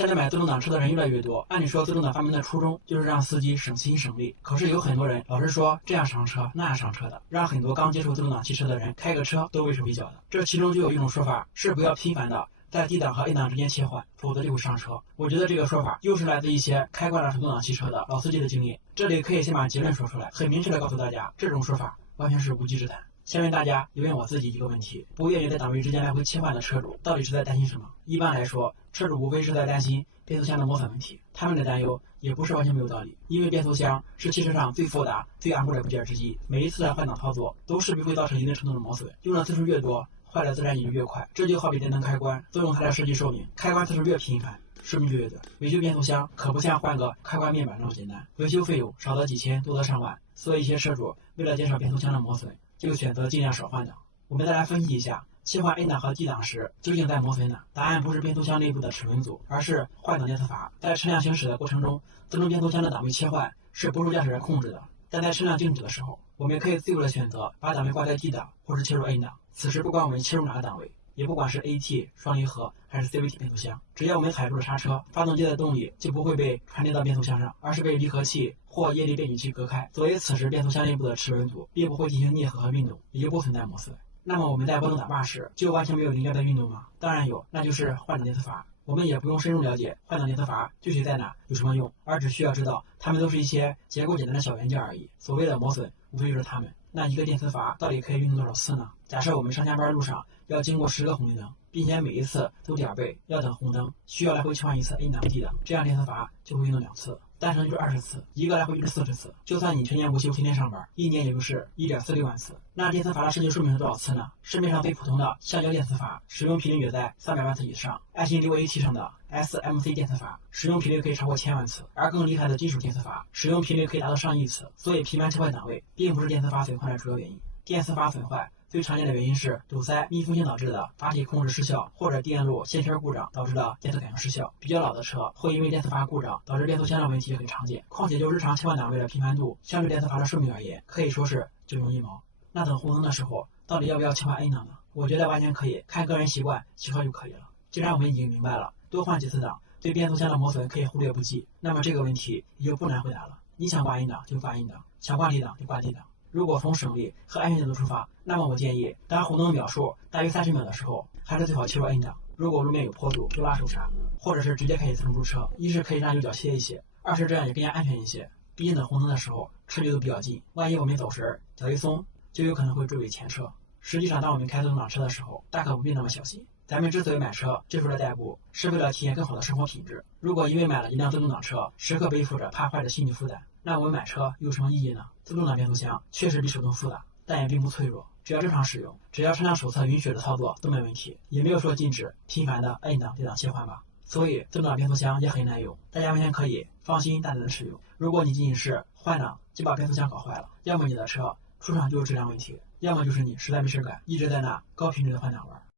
现在买自动挡车的人越来越多，按理说自动挡发明的初衷就是让司机省心省力，可是有很多人老是说这样上车那样上车的，让很多刚接触自动挡汽车的人开个车都畏手畏脚的。这其中就有一种说法是不要频繁的在 D 档和 A 档之间切换，否则就会上车。我觉得这个说法又是来自一些开惯了手动挡汽车的老司机的经验。这里可以先把结论说出来，很明确的告诉大家，这种说法完全是无稽之谈。先问大家，也问我自己一个问题：不愿意在档位之间来回切换的车主，到底是在担心什么？一般来说，车主无非是在担心变速箱的磨损问题。他们的担忧也不是完全没有道理，因为变速箱是汽车上最复杂、最昂贵的部件之一，每一次的换挡操作都势必会造成一定程度的磨损，用的次数越多，坏的自然也就越快。这就好比电灯开关，作用它的实际寿命，开关次数越频繁，寿命就越短。维修变速箱可不像换个开关面板那么简单，维修费用少则几千，多则上万。所以一些车主为了减少变速箱的磨损，就选择尽量少换挡。我们再来分析一下，切换 A 档和 D 档时究竟在磨损哪？答案不是变速箱内部的齿轮组，而是换挡电磁阀。在车辆行驶的过程中，自动变速箱的档位切换是不受驾驶员控制的，但在车辆静止的时候，我们可以自由的选择把档位挂在 D 档，或是切入 A 档。此时不管我们切入哪个档位，也不管是 AT 双离合还是 CVT 变速箱，只要我们踩住了刹车，发动机的动力就不会被传递到变速箱上，而是被离合器或液力变矩器隔开。所以此时变速箱内部的齿轮组并不会进行啮合和运动，也就不存在磨损。那么我们在波动打把时就完全没有零件的运动吗？当然有，那就是换挡电磁阀。我们也不用深入了解换挡电磁阀具体在哪有什么用，而只需要知道它们都是一些结构简单的小元件而已。所谓的磨损无非就是它们。那一个电磁阀到底可以运动多少次呢？假设我们上下班路上要经过10个红绿灯，并且每一次都点背，要等红灯，需要来回切换一次 A 档 D 档，这样电磁阀就会运动2次，单程就是20次，一个来回就是40次。就算你全年无休，天天上班，一年也就是1.46万次。那电磁阀的实际寿命是多少次呢？市面上最普通的橡胶电磁阀使用频率也在300万次以上，爱信6AT 上的 SMC 电磁阀使用频率可以超过1000万次，而更厉害的金属电磁阀使用频率可以达到上亿次。所以频繁切换档位并不是电磁阀损坏的主要原因。电磁阀损坏最常见的原因是堵塞、密封性导致的阀体控制失效，或者电路线圈故障导致的电磁感应失效。比较老的车会因为电磁阀故障导致变速箱的问题也很常见。况且就日常切换档位的频繁度，相对电磁阀的寿命而言，可以说是9牛1毛。那等红灯的时候，到底要不要切换 A 档呢？我觉得完全可以，看个人习惯喜好就可以了。既然我们已经明白了多换几次档对变速箱的磨损可以忽略不计，那么这个问题也就不难回答了。你想挂 A 档就挂 A 档，想挂 D 档就挂 D 档。如果从省力和安全角度出发，那么我建议，当红灯秒数大于30秒的时候，还是最好切入 A 档。如果路面有坡度，就拉手刹，或者是直接开启自动驻车。一是可以让右脚歇一歇，二是这样也更加安全一些。毕竟等红灯的时候，车离都比较近，万一我们走神，脚一松，就有可能会追尾前车。实际上，当我们开自动挡车的时候，大可不必那么小心。咱们之所以买车，就是为了代步，是为了体验更好的生活品质。如果因为买了一辆自动挡车，时刻背负着怕坏的心理负担，那我们买车有什么意义呢？自动挡变速箱确实比手动复杂，但也并不脆弱，只要正常使用，只要车辆手册允许的操作都没问题，也没有说禁止频繁的 A 档 D 档切换吧。所以自动挡变速箱也很耐用，大家完全可以放心大胆的使用。如果你仅仅是换挡就把变速箱搞坏了，要么你的车出厂就是质量问题，要么就是你实在没事干，一直在那高频率的换挡玩。